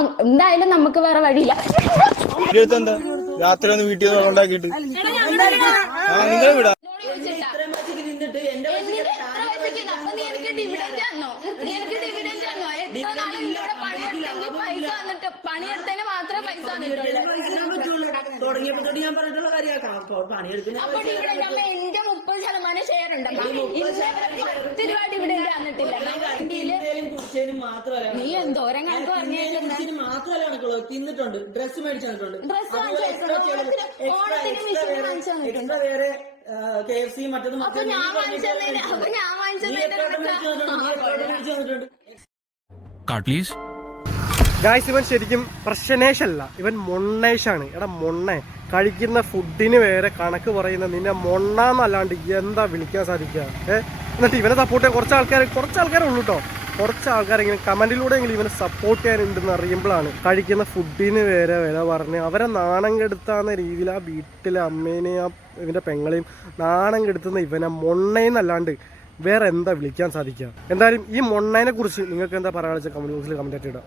എന്തായാലും നമുക്ക് വേറെ വഴിയില്ല. രാത്രി ഒന്ന് വീട്ടിൽ ഉണ്ടാക്കിയിട്ട് വിടാം. പണിയെടുത്തതിന് മാത്രമേ പൈസ എന്റെ 30% ഷെയർ ഉണ്ട്. 10 രൂപ ഡിവിഡന്റ് തന്നിട്ടില്ല. നീ എന്തോരം കണക്ക് പറഞ്ഞിട്ടുണ്ട്. തിന്നിട്ടുണ്ട്, ഡ്രസ് മേടിച്ചു തന്നിട്ടുണ്ട്, KFC മറ്റത് ഗായ്സ്, ഇവൻ ശരിക്കും പ്രശ്നേഷല്ല, ഇവൻ മൊണ്ണേഷാണ്. എടാ മൊണ്ണേ, കഴിക്കുന്ന ഫുഡിന് വേറെ കണക്ക് പറയുന്ന നിന്നെ മൊണ്ണാന്നല്ലാണ്ട് എന്താ വിളിക്കാൻ സാധിക്കുക? എന്നിട്ട് ഇവനെ സപ്പോർട്ട് ചെയ്യാൻ കുറച്ച് ആൾക്കാരെ ഉള്ളൂ കേട്ടോ. കുറച്ച് ആൾക്കാരെങ്കിലും കമന്റിലൂടെ എങ്കിലും ഇവനെ സപ്പോർട്ട് ചെയ്യാനുണ്ടെന്ന് അറിയുമ്പോഴാണ് കഴിക്കുന്ന ഫുഡിന് വേറെ വില പറഞ്ഞ് അവരെ നാണം കെടുത്താന്ന രീതിയിൽ ആ വീട്ടിലെ അമ്മേനെയും ഇവന്റെ പെങ്ങളെയും നാണം കെടുത്തുന്ന ഇവനെ മൊണ്ണേന്നല്ലാണ്ട് വേറെ എന്താ വിളിക്കാൻ സാധിക്കുക? എന്തായാലും ഈ മൊണ്ണേനെ കുറിച്ച് നിങ്ങൾക്ക് എന്താ പറയാനുള്ള കമന്റ് ബോക്സിൽ കമന്റ് ആയിട്ട് ഇടാം.